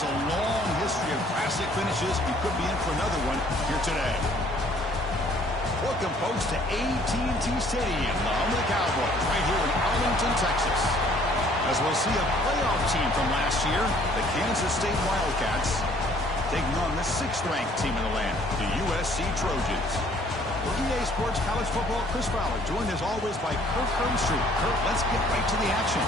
has a long history of classic finishes. He could be in for another one here today. Welcome, folks, to AT&T Stadium, the home of the Cowboys, right here in Arlington, Texas. As we'll see a playoff team from last year, the Kansas State Wildcats, taking on the 6th-ranked team in the land, the USC Trojans. For EA Sports College Football, Chris Fowler, joined as always by Kurt Hermstreet. Kurt, let's get right to the action.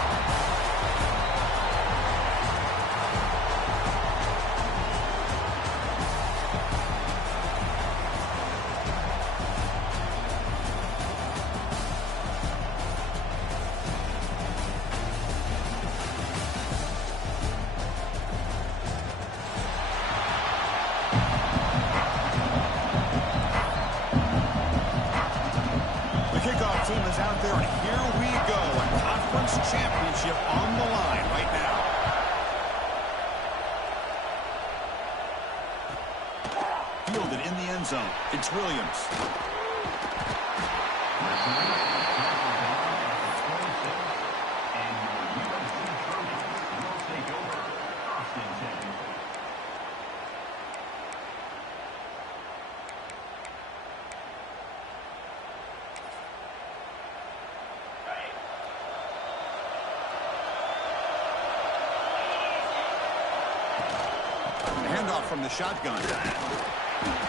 Team is out there, and here we go. A conference championship on the line right now. Fielded in the end zone. It's Williams. Handoff from the shotgun.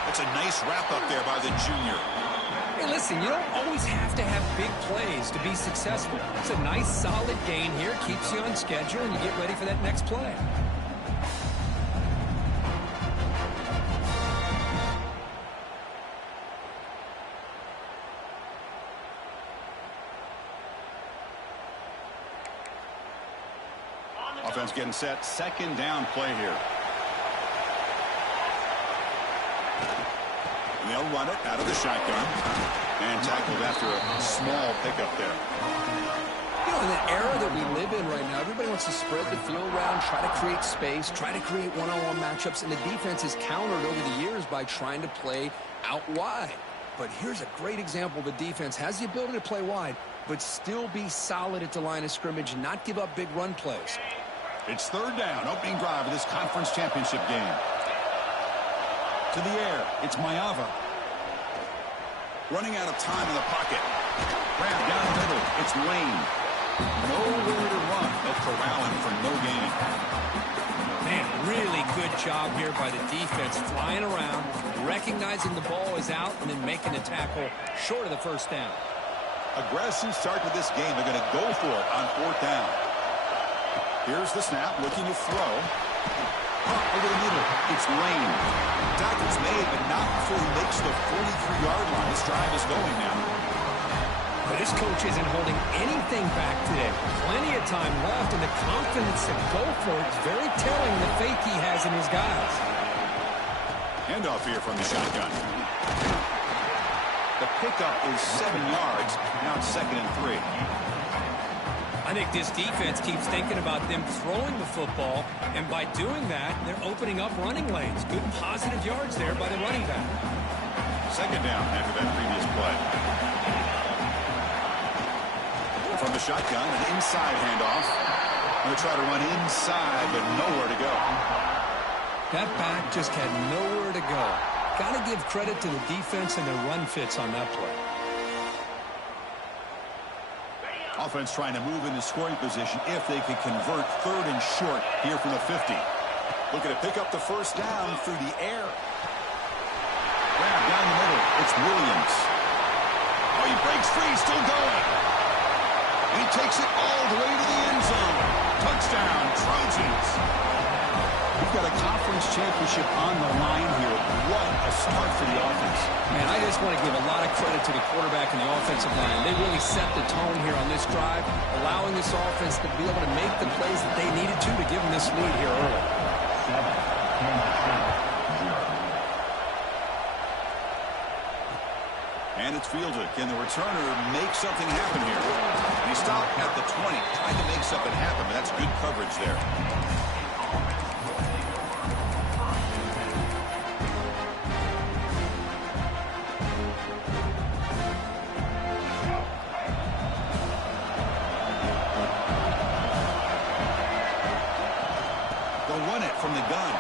It's a nice wrap up there by the junior. Hey, listen, you don't always have to have big plays to be successful. It's a nice, solid gain here. Keeps you on schedule, and you get ready for that next play. Offense getting set. 2nd down play here. And they'll run it out of the shotgun. And tackled after a small pickup there. You know, in the era that we live in right now, everybody wants to spread the field around, try to create space, try to create one-on-one matchups, and the defense has countered over the years by trying to play out wide. But here's a great example. The defense has the ability to play wide, but still be solid at the line of scrimmage and not give up big run plays. It's 3rd down, opening drive of this conference championship game. To the air, it's Mayava. Running out of time in the pocket. Grab down the middle, it's Lane. Nowhere to run. They'll corral him for no gain. Man, really good job here by the defense, flying around, recognizing the ball is out, and then making the tackle short of the 1st down. Aggressive start to this game. They're going to go for it on 4th down. Here's the snap, looking to throw. Over the middle, it's Lane. Tackle's made, but not before he makes the 43-yard line. This drive is going now. But this coach isn't holding anything back today. Plenty of time left, and the confidence to go for it is very telling the faith he has in his guys. Handoff here from the shotgun. The pickup is 7 yards. Now it's 2nd and 3. I think this defense keeps thinking about them throwing the football, and by doing that, they're opening up running lanes. Good positive yards there by the running back. 2nd down after that previous play. From the shotgun, an inside handoff. Going to try to run inside, but nowhere to go. That back just had nowhere to go. Got to give credit to the defense and their run fits on that play. Offense trying to move into scoring position if they can convert 3rd and short here from the 50. Looking to pick up the 1st down through the air. Grab down the middle. It's Williams. Oh, he breaks free. Still going. He takes it all the way to the end zone. Touchdown, Trojans. We've got a conference championship on the line here. What a start for the offense. Man, I just want to give a lot of credit to the quarterback and the offensive line. They really set the tone here on this drive, allowing this offense to be able to make the plays that they needed to give them this lead here early. And it's fielded. Can the returner make something happen here? And he stopped at the 20, trying to make something happen, but that's good coverage there. They'll run it from the gun.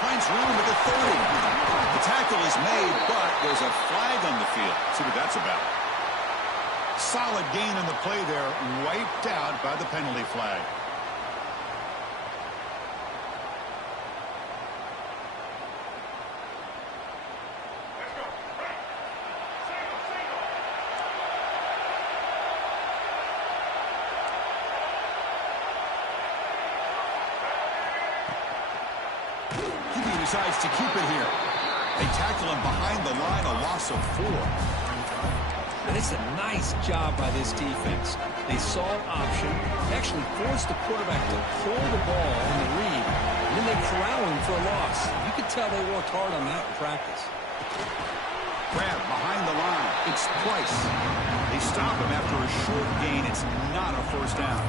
Finds room at the 30. The tackle is made, but there's a flag on the field. See what that's about. Solid gain on the play there, wiped out by the penalty flag. Decides to keep it here. They tackle him behind the line, a loss of 4. And it's a nice job by this defense. They saw an option, actually forced the quarterback to pull the ball in the read, and then they corral him for a loss. You could tell they worked hard on that in practice. Grab behind the line. It's Price. They stop him after a short gain. It's not a first down.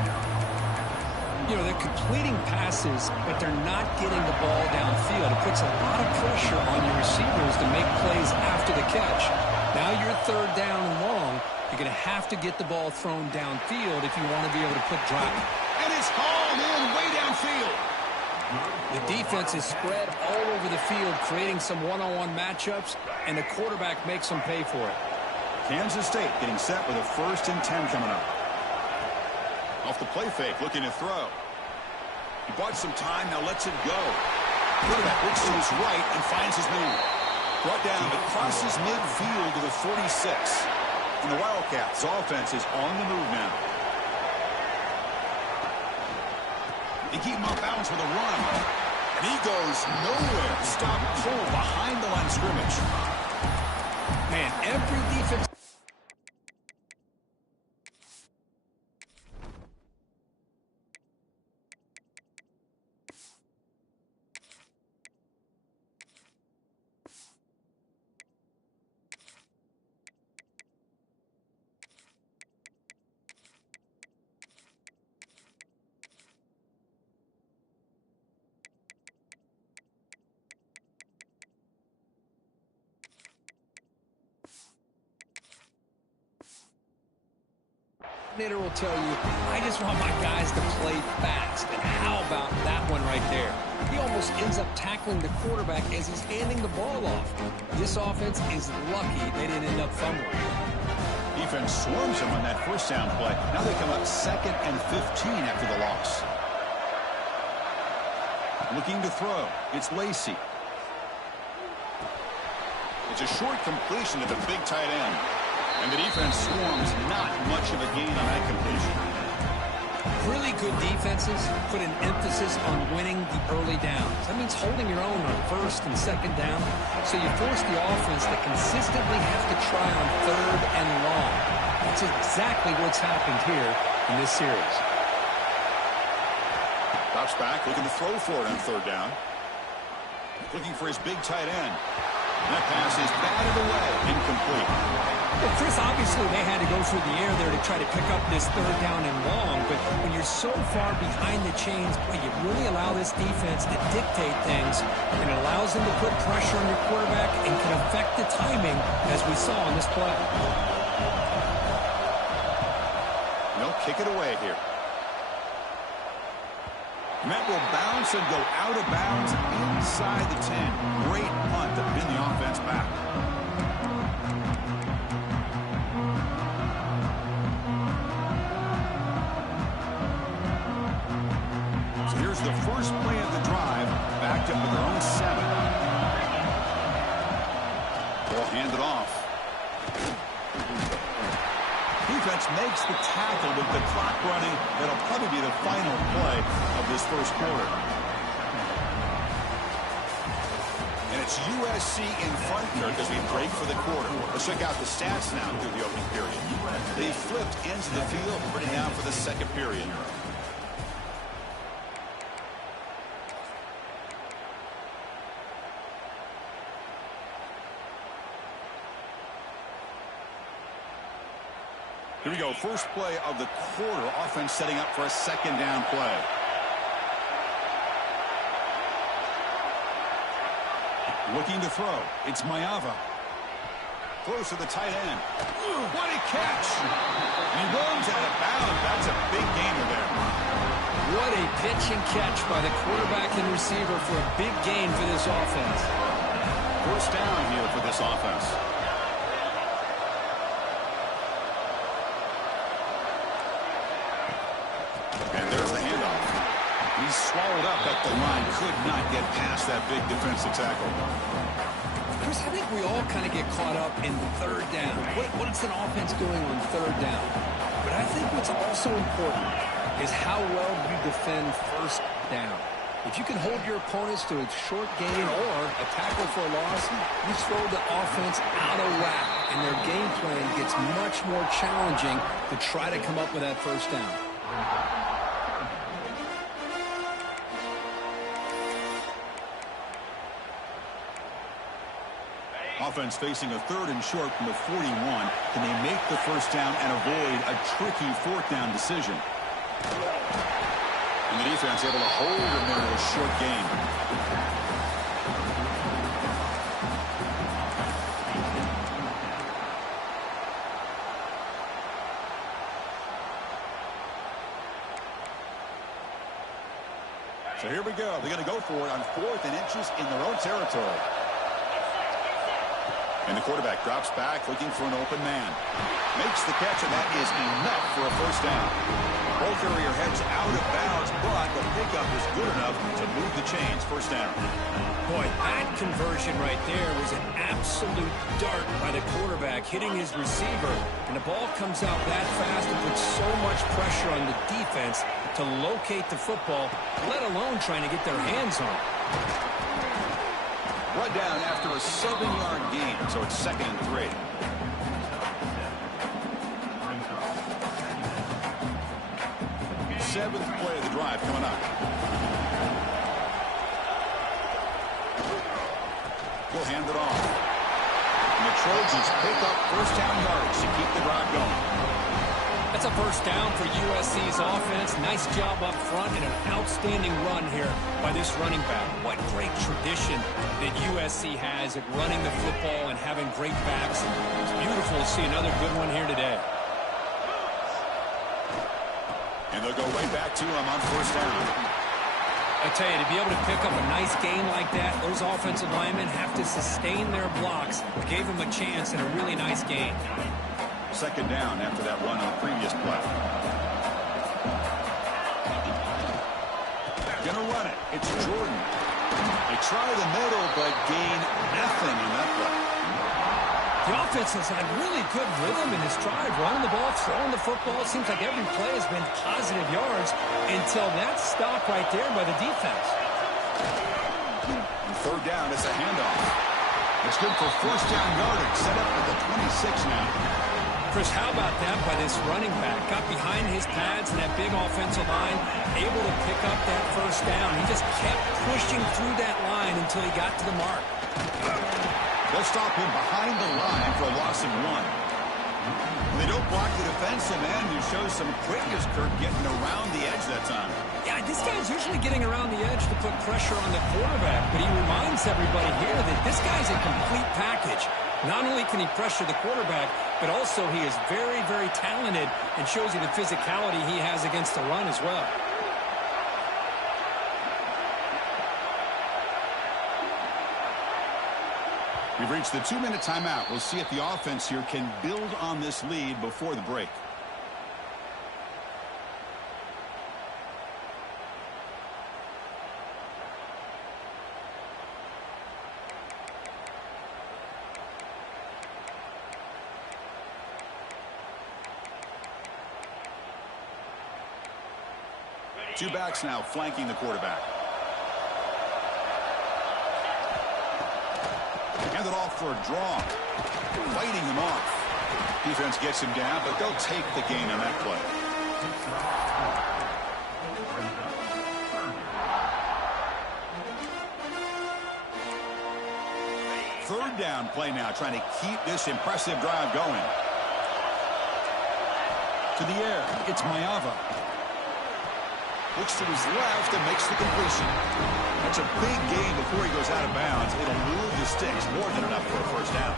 You know, they're completing passes, but they're not getting the ball downfield. It puts a lot of pressure on your receivers to make plays after the catch. Now you're 3rd down and long. You're going to have to get the ball thrown downfield if you want to be able to put drop. And it's hauled in way downfield. The defense is spread all over the field, creating some one-on-one matchups, and the quarterback makes them pay for it. Kansas State getting set with a 1st and 10 coming up. Off the play fake, looking to throw. He bought some time, now lets it go. Quarterback looks to his right and finds his man. Brought down, but crosses midfield to the 46. And the Wildcats' offense is on the move now. They keep him off balance with a run. And he goes nowhere. Stop pull behind the line of scrimmage. Man, every defense... will tell you, I just want my guys to play fast. And how about that one right there? He almost ends up tackling the quarterback as he's handing the ball off. This offense is lucky they didn't end up fumbling. Defense swarms him on that 1st down play. Now they come up 2nd and 15 after the loss. Looking to throw. It's Lacey. It's a short completion to the big tight end. And the defense swarms, not much of a gain on that completion. Really good defenses put an emphasis on winning the early downs. That means holding your own on 1st and 2nd down. So you force the offense to consistently have to try on 3rd and long. That's exactly what's happened here in this series. Drops back, looking to throw for it on 3rd down. Looking for his big tight end. And that pass is batted away, incomplete. Well, Chris, obviously they had to go through the air there to try to pick up this 3rd down and long, but when you're so far behind the chains, boy, you really allow this defense to dictate things, and it allows them to put pressure on your quarterback and can affect the timing, as we saw on this play. They'll kick it away here. Met will bounce and go out of bounds inside the 10. Great punt to pin the offense back. So here's the first play of the drive, backed up with their own 7. Ball handed off. Defense makes the tackle with the clock running. That'll probably be the final play of this 1st quarter. And it's USC in front here as we break for the quarter. Let's check out the stats now through the opening period. They flipped ends of the field, ready now for the 2nd period. Here we go, first play of the quarter. Offense setting up for a 2nd down play. Looking to throw. It's Mayava. Close to the tight end. What a catch! And he runs out of bounds. That's a big gainer there. What a pitch and catch by the quarterback and receiver for a big gain for this offense. First down here for this offense. And there's the handoff. He's swallowed up at the line. Could not get past that big defensive tackle. Chris, I think we all kind of get caught up in third down. What's an offense doing on third down? But I think what's also important is how well you defend first down. If you can hold your opponents to a short gain or a tackle for a loss, you throw the offense out of whack, and their game plan gets much more challenging to try to come up with that first down. Offense facing a third and short from the 41. Can they make the first down and avoid a tricky fourth down decision? And the defense able to hold in there with a short gain. So here we go. They're going to go for it on 4th and inches in their own territory. And the quarterback drops back looking for an open man. Makes the catch, and that is enough for a first down. Ball carrier heads out of bounds, but the pickup is good enough to move the chains. First down. Boy, that conversion right there was an absolute dart by the quarterback hitting his receiver. And the ball comes out that fast and puts so much pressure on the defense to locate the football, let alone trying to get their hands on it. Run down after a 7-yard gain, so it's 2nd and 3. Seventh play of the drive coming up. We'll hand it off. And the Trojans pick up first down yards to keep the drive going. That's a first down for USC's offense. Nice job up front and an outstanding run here by this running back. What great tradition that USC has at running the football and having great backs. It's beautiful to see another good one here today. And they'll go right back to him on first down. I tell you, to be able to pick up a nice gain like that, those offensive linemen have to sustain their blocks. Gave them a chance and a really nice gain. 2nd down after that run on the previous play. Gonna run it. It's Jordan. They try the middle, but gain nothing on that play. The offense has had really good rhythm in this drive, running the ball, throwing the football. It seems like every play has been positive yards until that stop right there by the defense. And 3rd down, it's a handoff. It's good for first down yardage. Set up at the 26 now. Chris, how about that by this running back? Got behind his pads and that big offensive line, able to pick up that first down. He just kept pushing through that line until he got to the mark. They'll stop him behind the line for a loss of 1. They don't block the defensive end, who shows some quickness, Kirk, getting around the edge that time. Yeah, this guy's usually getting around the edge to put pressure on the quarterback, but he reminds everybody here that this guy's a complete package. Not only can he pressure the quarterback, but also he is very, very talented and shows you the physicality he has against the run as well. We've reached the 2-minute timeout. We'll see if the offense here can build on this lead before the break. Two backs now flanking the quarterback. Hand it off for a draw. Fighting him off. Defense gets him down, but they'll take the gain on that play. Third down play now, trying to keep this impressive drive going. To the air, it's Mayava. Looks to his left and makes the completion. That's a big gain before he goes out of bounds. It'll move the sticks more than enough for a first down.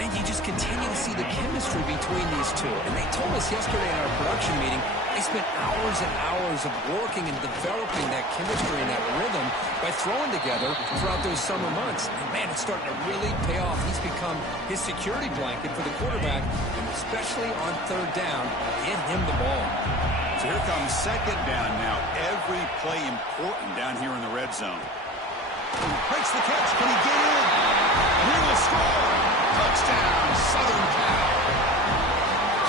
And you just continue to see the chemistry between these two. And they told us yesterday in our production meeting, they spent hours and hours of working and developing that chemistry and that rhythm by throwing together throughout those summer months. And man, it's starting to really pay off. He's become his security blanket for the quarterback, and especially on third down, get him the ball. So here comes second down now. Every play important down here in the red zone. Breaks the catch. Can he get in? He will score. Touchdown, Southern Cal.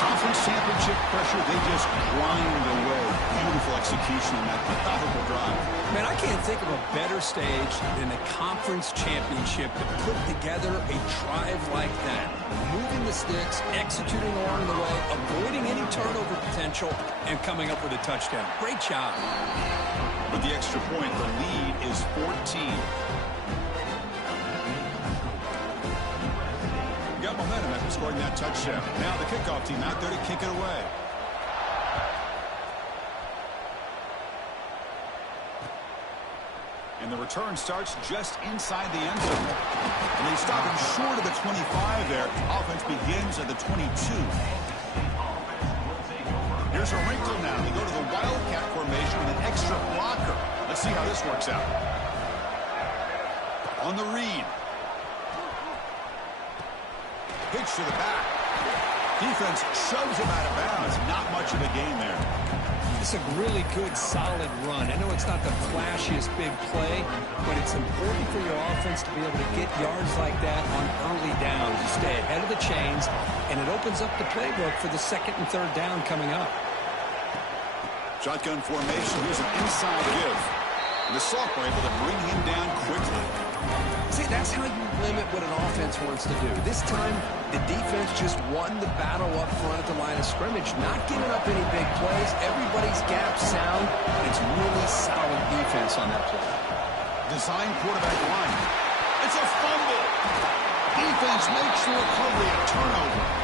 Conference championship pressure, they just grind away. Beautiful execution on that methodical drive. Man, I can't think of a better stage than the conference championship to put together a drive like that. Moving the sticks, executing along the way, avoiding any turnover potential, and coming up with a touchdown. Great job. With the extra point, the lead is 14. Got momentum after scoring that touchdown. Now the kickoff team out there to kick it away. And the return starts just inside the end zone. And they stop him short of the 25 there. Offense begins at the 22. Here's a wrinkle now. They go to the Wildcat formation with an extra blocker. Let's see how this works out. On the read. Pitch to the back. Defense shoves him out of bounds. Not much of a gain there. It's a really good, solid run. I know it's not the flashiest big play, but it's important for your offense to be able to get yards like that on early downs. You stay ahead of the chains, and it opens up the playbook for the second and third down coming up. Shotgun formation. Here's an inside give. And the Soft were able to bring him down quickly. See, that's how you limit what an offense wants to do. This time, the defense just won the battle up front at the line of scrimmage, not giving up any big plays. Everybody's gap sound, and it's really solid defense on that play. Design quarterback line. It's a fumble. Defense makes the recovery, a turnover.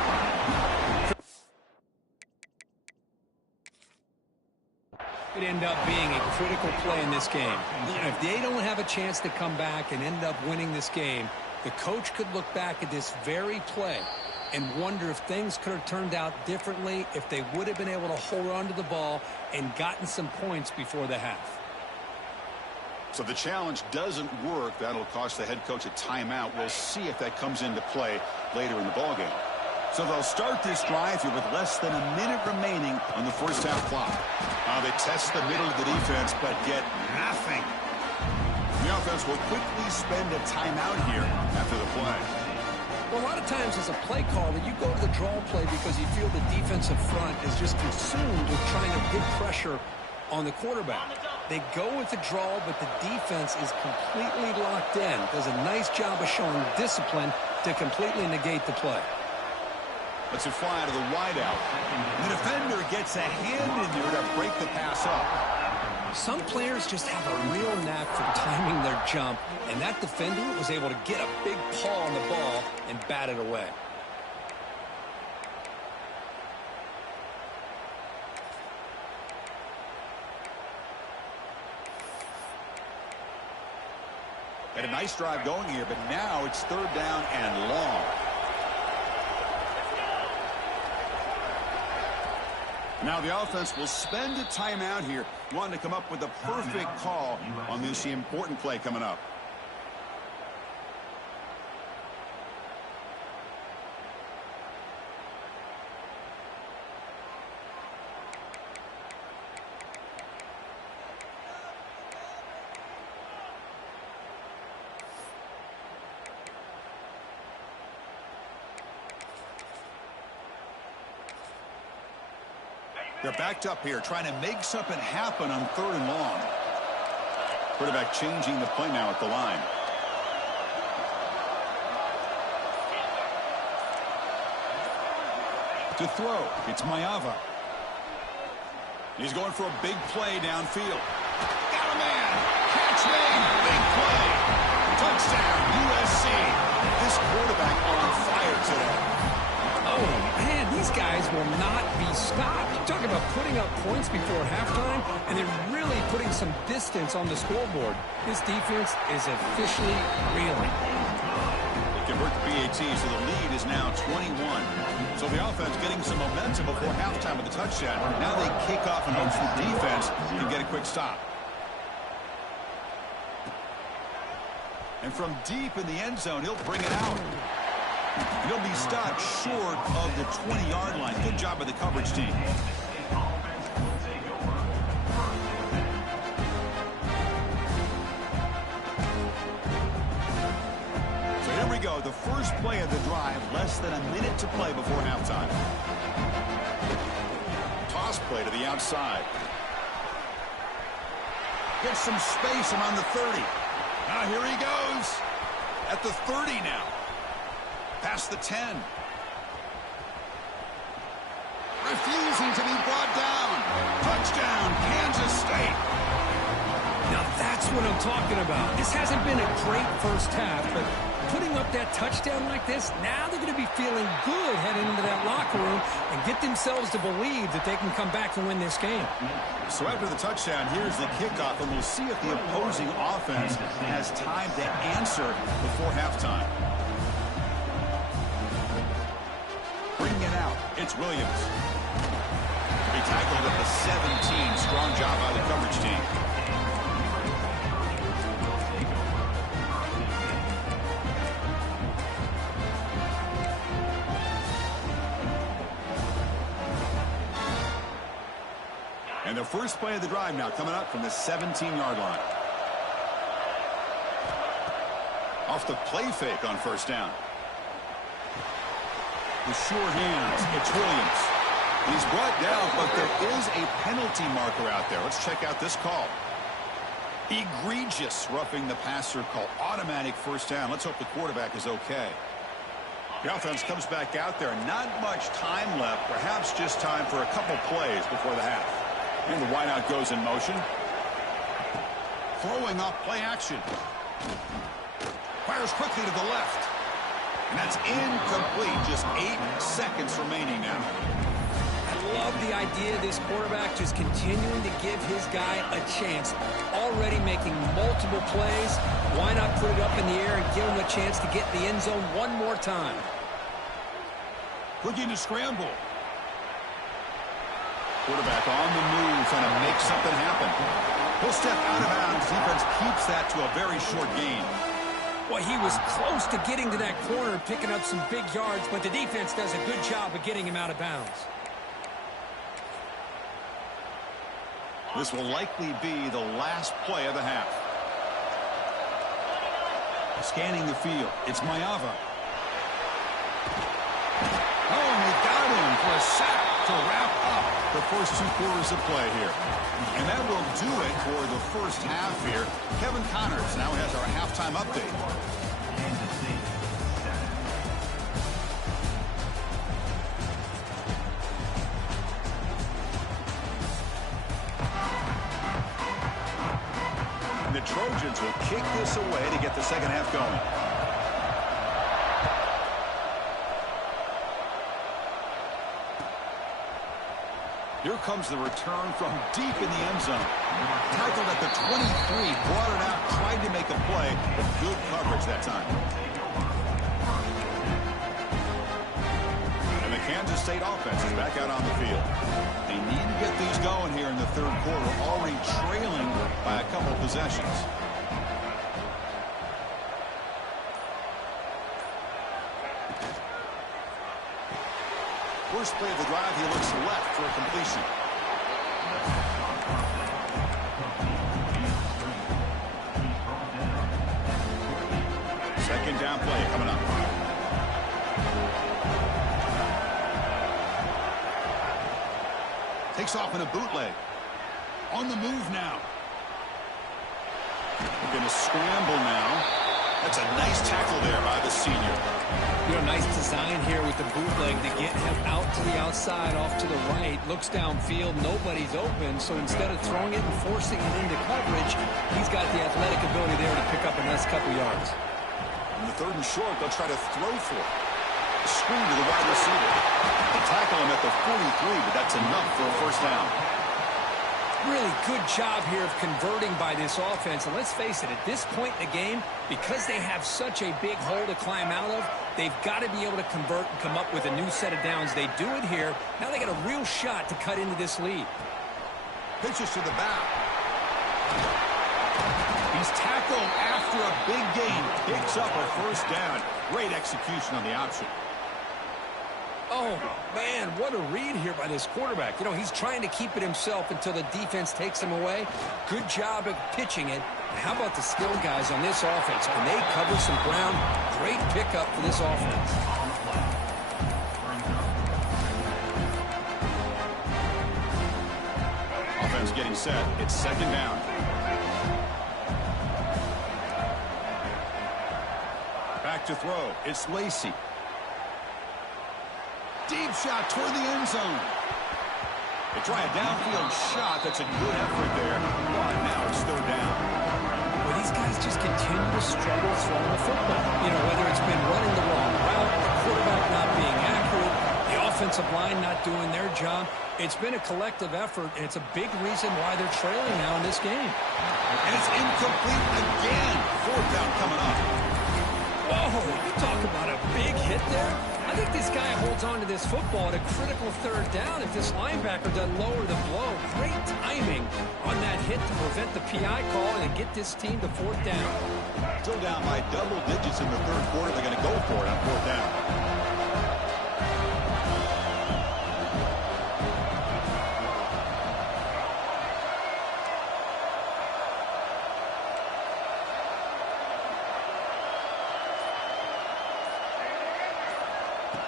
It ended up being a critical play in this game. If they don't have a chance to come back and end up winning this game, the coach could look back at this very play and wonder if things could have turned out differently, if they would have been able to hold on to the ball and gotten some points before the half. So the challenge doesn't work. That'll cost the head coach a timeout. We'll see if that comes into play later in the ballgame. So they'll start this drive here with less than a minute remaining on the first half clock. They test the middle of the defense, but get nothing. The offense will quickly spend a timeout here after the play. Well, a lot of times as a play caller, you go to the draw play because you feel the defensive front is just consumed with trying to get pressure on the quarterback. They go with the draw, but the defense is completely locked in. Does a nice job of showing discipline to completely negate the play. Let's it fly out of the wideout. The defender gets a hand in there to break the pass up. Some players just have a real knack for timing their jump, and that defender was able to get a big paw on the ball and bat it away. Had a nice drive going here, but now it's third down and long. Now the offense will spend a timeout here, wanting to come up with the perfect call on this important play coming up. They're backed up here, trying to make something happen on third and long. Quarterback changing the play now at the line. To throw, it's Mayava. He's going for a big play downfield. Got a man! Catch made! Big play! Touchdown, USC! This quarterback on fire today. Oh, man, these guys will not be stopped. You're talking about putting up points before halftime, and they're really putting some distance on the scoreboard. This defense is officially reeling. They convert the PAT, so the lead is now 21. So the offense getting some momentum before halftime with the touchdown. Now they kick off and hopes the defense can get a quick stop. And from deep in the end zone, he'll bring it out. And he'll be stopped short of the 20-yard line. Good job by the coverage team. So here we go. The first play of the drive. Less than a minute to play before halftime. Toss play to the outside. Gets some space around the 30. Now here he goes. At the 30 now. Past the 10. Refusing to be brought down. Touchdown, Kansas State. Now that's what I'm talking about. This hasn't been a great first half, but putting up that touchdown like this, now they're going to be feeling good heading into that locker room and get themselves to believe that they can come back and win this game. So after the touchdown, here's the kickoff, and we'll see if the opposing offense has time to answer before halftime. Bringing it out, it's Williams. He tackled at the 17. Strong job by the coverage team. And the first play of the drive now coming up from the 17-yard line. Off the play fake on first down. The sure hands, it's Williams. He's brought down, but there is a penalty marker out there. Let's check out this call. Egregious roughing the passer call. Automatic first down. Let's hope the quarterback is okay. The offense comes back out there. Not much time left. Perhaps just time for a couple plays before the half. And the wideout goes in motion. Throwing off play action. Fires quickly to the left. And that's incomplete. Just 8 seconds remaining now. I love the idea of this quarterback just continuing to give his guy a chance. Already making multiple plays. Why not put it up in the air and give him a chance to get in the end zone one more time? Looking to scramble. Quarterback on the move, trying to make something happen. He'll step out of bounds. Defense keeps that to a very short gain. Well, he was close to getting to that corner, picking up some big yards, but the defense does a good job of getting him out of bounds. This will likely be the last play of the half. Scanning the field, it's Mayava. Oh, and they got him for a sack to wrap up the first 2 quarters of play here. And that will do it for the first half here. Kevin Connors now has our halftime update. And the Trojans will kick this away to get the second half going. Here comes the return from deep in the end zone. Tackled at the 23, brought it out, tried to make a play, but good coverage that time. And the Kansas State offense is back out on the field. They need to get these going here in the third quarter, already trailing by a couple possessions. First play of the drive, he looks left for a completion. Second down play coming up. Takes off in a bootleg. On the move now. We're going to scramble now. That's a nice tackle there by the senior. You know, nice design here with the bootleg to get him out to the outside, off to the right. Looks downfield, nobody's open, so instead of throwing it and forcing it into coverage, he's got the athletic ability there to pick up a nice couple yards. In the third and short, they'll try to throw for it. Screen to the wide receiver. They tackle him at the 43, but that's enough for a first down. Really good job here of converting by this offense. And let's face it, at this point in the game, because they have such a big hole to climb out of, they've got to be able to convert and come up with a new set of downs. They do it here. Now they got a real shot to cut into this lead. Pitches to the back. He's tackled after a big gain. Picks up a first down. Great execution on the option. Oh, man, what a read here by this quarterback. You know, he's trying to keep it himself until the defense takes him away. Good job at pitching it. And how about the skill guys on this offense? Can they cover some ground? Great pickup for this offense. Offense getting set. It's second down. Back to throw. It's Lacey. Deep shot toward the end zone. They try a downfield shot. That's a good effort there. But now it's third down. Well, these guys just continue to struggle throwing the football. You know, whether it's been running the wrong route, the quarterback not being accurate, the offensive line not doing their job. It's been a collective effort, and it's a big reason why they're trailing now in this game. And it's incomplete again. Fourth down coming up. Whoa, you talk about a big hit there. I think this guy holds on to this football at a critical third down if this linebacker doesn't lower the blow. Great timing on that hit to prevent the PI call and get this team to fourth down. Still down by double digits in the third quarter. They're going to go for it on fourth down.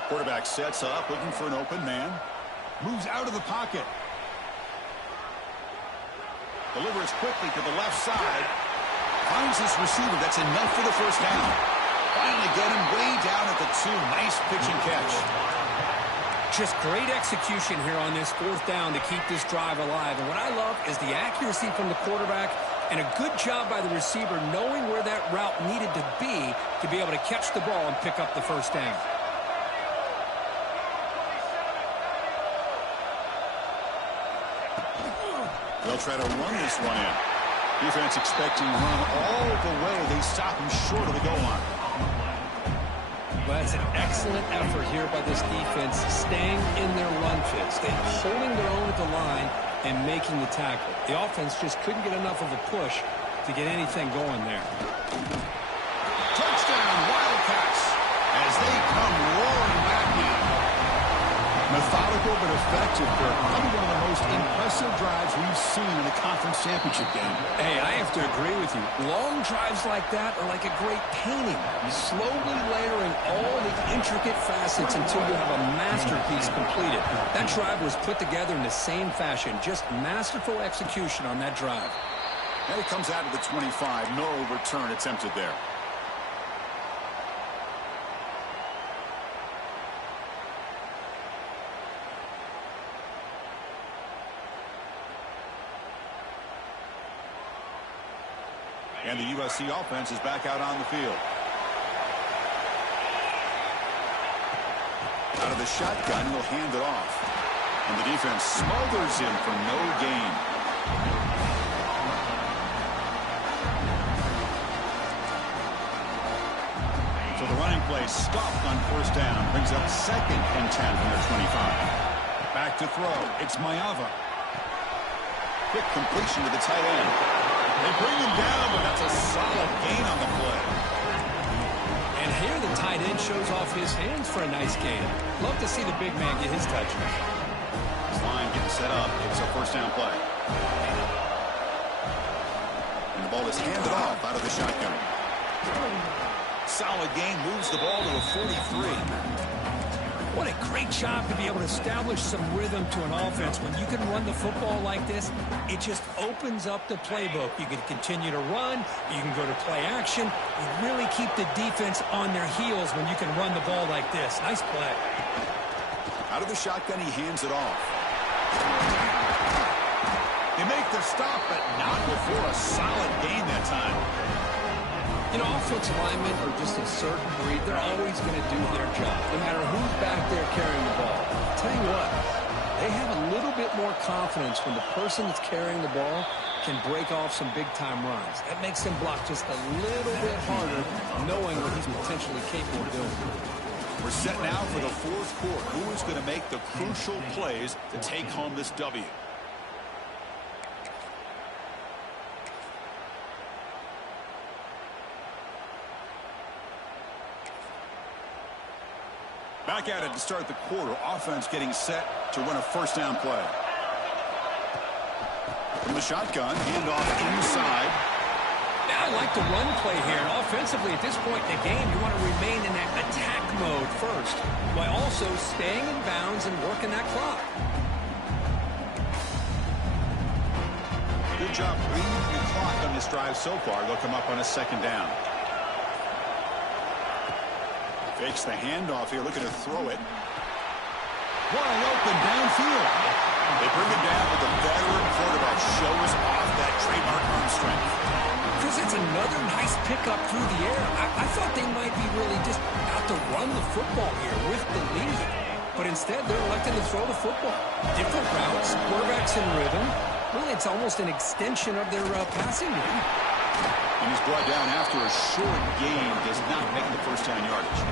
Quarterback sets up, looking for an open man. Moves out of the pocket. Delivers quickly to the left side. Finds his receiver. That's enough for the first down. Finally get him way down at the 2. Nice pitch and catch. Just great execution here on this fourth down to keep this drive alive. And what I love is the accuracy from the quarterback and a good job by the receiver knowing where that route needed to be able to catch the ball and pick up the first down. They'll try to run this one in. Defense expecting run all the way. They stop him short of the goal line. Well, that's an excellent effort here by this defense, staying in their run fit, staying holding their own at the line and making the tackle. The offense just couldn't get enough of a push to get anything going there. Touchdown, Wildcats, as they come roaring back now. Methodical but effective, Kirk. Probably one of the most impressive drives we've seen in the conference championship game. Hey, I have to agree with you. Long drives like that are like a great painting. Slowly layering all the intricate facets until you have a masterpiece completed. That drive was put together in the same fashion. Just masterful execution on that drive. And it comes out of the 25. No return attempted there. And the USC offense is back out on the field. Out of the shotgun, he'll hand it off. And the defense smothers him for no gain. So the running play stopped on first down. Brings up second and 10 from their 25. Back to throw. It's Mayava. Quick completion to the tight end. They bring him down, but that's a solid gain on the play. And here the tight end shows off his hands for a nice gain. Love to see the big man get his touches. This line getting set up. It's a first down play. And the ball is handed off out of the shotgun. Solid gain, moves the ball to a 43. What a great job to be able to establish some rhythm to an offense. When you can run the football like this, it just opens up the playbook. You can continue to run. You can go to play action. You really keep the defense on their heels when you can run the ball like this. Nice play. Out of the shotgun, he hands it off. They make the stop, but not before a solid gain that time. You know, offensive linemen are just a certain breed. They're always going to do their job, no matter who's back there carrying the ball. I'll tell you what, They have a little bit more confidence when the person that's carrying the ball can break off some big-time runs. That makes them block just a little bit harder, knowing what he's potentially capable of doing. We're set now for the fourth quarter. Who is going to make the crucial plays to take home this W? Back at it to start the quarter. Offense getting set to run a first down play. From the shotgun, handoff inside. Now I like the run play here. And offensively, at this point in the game, you want to remain in that attack mode first, while also staying in bounds and working that clock. Good job reading the clock on this drive so far. They'll come up on a second down. Fakes the handoff here, looking to throw it. Wide open downfield. They bring it down with the veteran quarterback. Shows off that trademark arm strength. Chris, it's another nice pickup through the air. I thought they might be really just out to run the football here with the lead. But instead, they're electing to throw the football. Different routes, quarterbacks in rhythm. Really, it's almost an extension of their passing game. And he's brought down after a short gain. Does not make the first down yardage.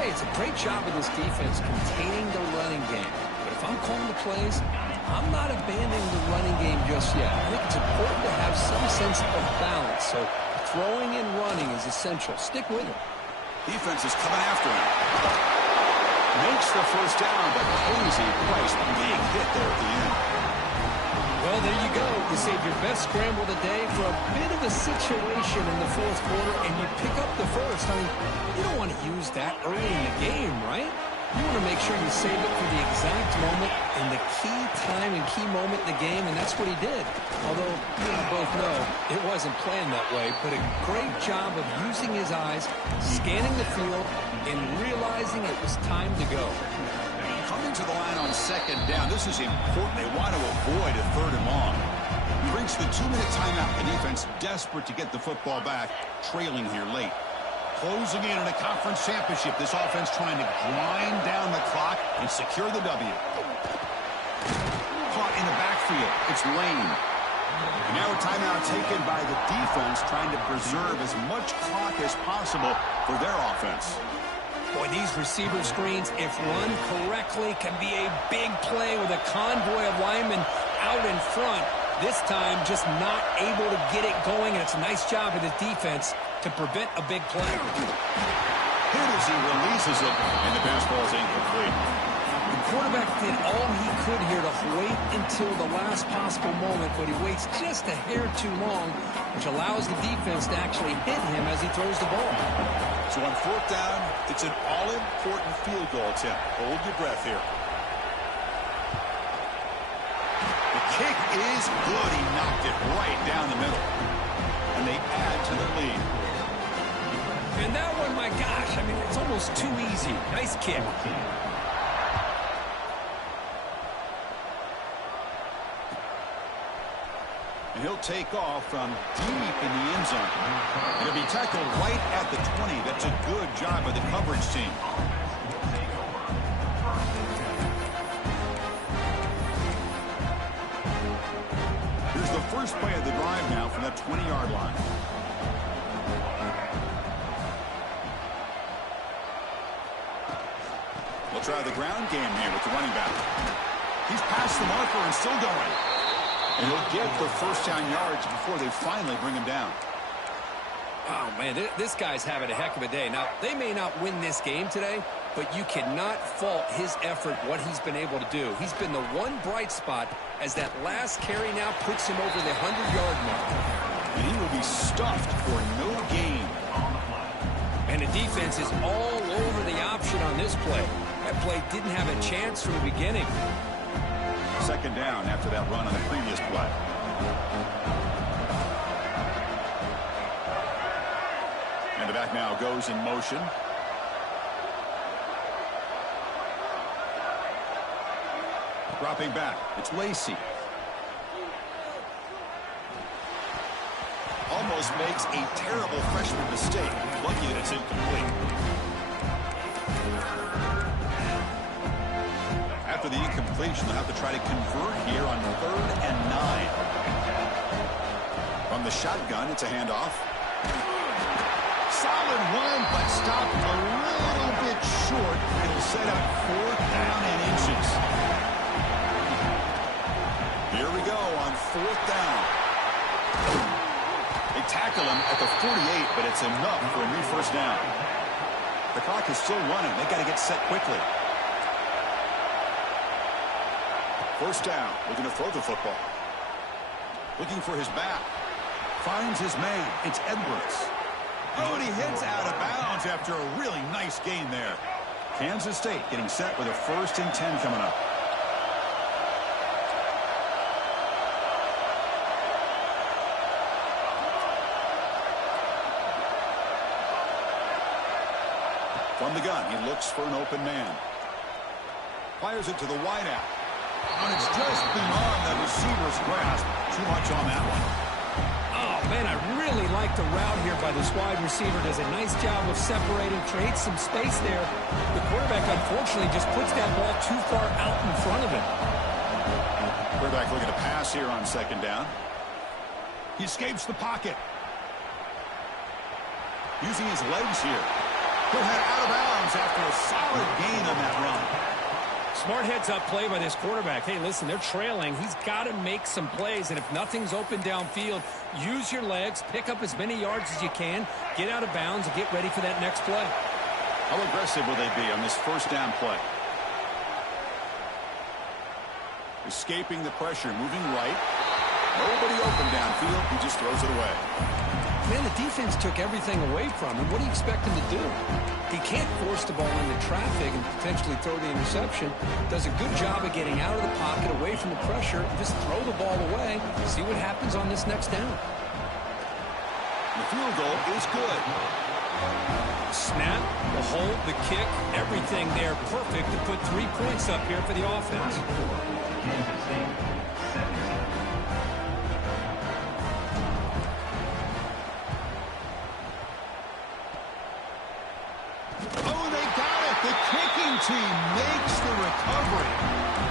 Hey, it's a great job of this defense containing the running game. But if I'm calling the plays, I'm not abandoning the running game just yet. I think it's important to have some sense of balance. So throwing and running is essential. Stick with it. Defense is coming after him. Makes the first down, but pays a price. Big hit there at the end. Well, there you go. You saved your best scramble of the day for a bit of a situation in the fourth quarter, and you pick up the first. I mean, you don't want to use that early in the game, right? You want to make sure you save it for the exact moment and the key time and key moment in the game, and that's what he did. Although, you and I both know it wasn't planned that way, but a great job of using his eyes, scanning the field, and realizing it was time to go. Coming to the line on second down. This is important. They want to avoid a third and long. We reach the 2-minute timeout. The defense desperate to get the football back, trailing here late. Closing in on a conference championship. This offense trying to grind down the clock and secure the W. Caught in the backfield. It's Lane. And now a timeout taken by the defense, trying to preserve as much clock as possible for their offense. Boy, these receiver screens, if run correctly, can be a big play with a convoy of linemen out in front. This time, just not able to get it going, and it's a nice job of the defense to prevent a big play. Hit as he releases it, and the pass ball is incomplete. The quarterback did all he could here to wait until the last possible moment, but he waits just a hair too long, which allows the defense to actually hit him as he throws the ball. So on fourth down, it's an all-important field goal attempt. Hold your breath here. The kick is good. He knocked it right down the middle. And they add to the lead. And that one, my gosh, I mean, it's almost too easy. Nice kick. And he'll take off from deep in the end zone. And he'll be tackled right at the 20. That's a good job by the coverage team. Here's the first play of the drive now from that 20-yard line. We'll try the ground game here with the running back. He's past the marker and still going. And he'll get the first down yards before they finally bring him down. Oh, man, this guy's having a heck of a day. Now, they may not win this game today, but you cannot fault his effort, what he's been able to do. He's been the one bright spot as that last carry now puts him over the 100-yard mark. And he will be stuffed for no gain. And the defense is all over the option on this play. That play didn't have a chance from the beginning. Second down after that run on the previous play. And the back now goes in motion. Dropping back. It's Lacey. Almost makes a terrible freshman mistake. Lucky that it's incomplete. At After the incompletion, they'll have to try to convert here on 3rd and 9. From the shotgun, it's a handoff. Solid run, but stopped a little bit short. It'll set up 4th down and inches. Here we go on 4th down. They tackle him at the 48, but it's enough for a new 1st down. The clock is still running. They got to get set quickly. 1st down, looking to throw the football. Looking for his back. Finds his man. It's Edwards. Oh, and he heads out of bounds after a really nice gain there. Kansas State getting set with a 1st and 10 coming up. From the gun, he looks for an open man. Fires it to the wideout. And it's just beyond the receiver's grasp. Too much on that one. Oh, man, I really like the route here by this wide receiver. Does a nice job of separating, creates some space there. The quarterback, unfortunately, just puts that ball too far out in front of him. Quarterback looking to pass here on 2nd down. He escapes the pocket. Using his legs here. He'll head out of bounds after a solid gain on that run. Smart heads-up play by this quarterback. Hey, listen, they're trailing. He's got to make some plays, and if nothing's open downfield, use your legs, pick up as many yards as you can, get out of bounds, and get ready for that next play. How aggressive will they be on this 1st down play? Escaping the pressure, moving right. Nobody open downfield. He just throws it away. Man, the defense took everything away from him. What do you expect him to do? He can't force the ball into traffic and potentially throw the interception. Does a good job of getting out of the pocket, away from the pressure, and just throw the ball away. See what happens on this next down. The field goal is good. Snap, the hold, the kick, everything there perfect to put 3 points up here for the offense. Team makes the recovery.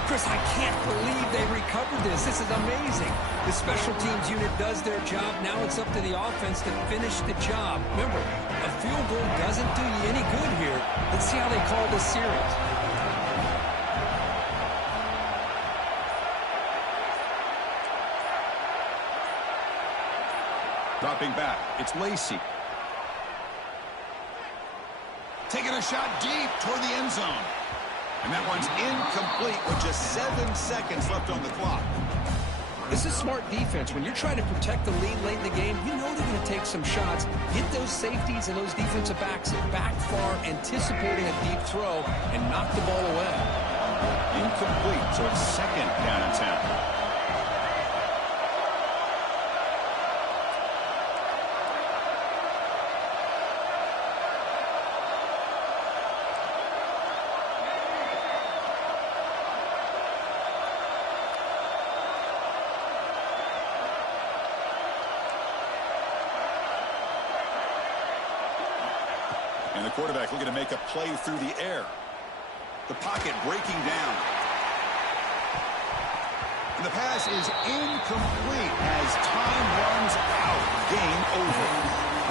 Chris, I can't believe they recovered this. This is amazing. The special teams unit does their job. Now it's up to the offense to finish the job. Remember, a field goal doesn't do you any good here. Let's see how they call this series. Dropping back, it's Lacey. Taking a shot deep toward the end zone. And that one's incomplete with just 7 seconds left on the clock. This is smart defense. When you're trying to protect the lead late in the game, you know they're going to take some shots. Get those safeties and those defensive backs back far, anticipating a deep throw, and knock the ball away. Incomplete, so it's 2nd down and 10. And the quarterback looking to make a play through the air. The pocket breaking down. And the pass is incomplete as time runs out. Game over.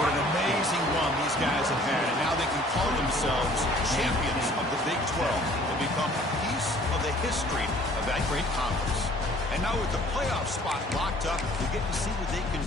What an amazing run these guys have had. And now they can call themselves champions of the Big 12. They'll become a piece of the history of that great conference. And now with the playoff spot locked up, we get to see what they can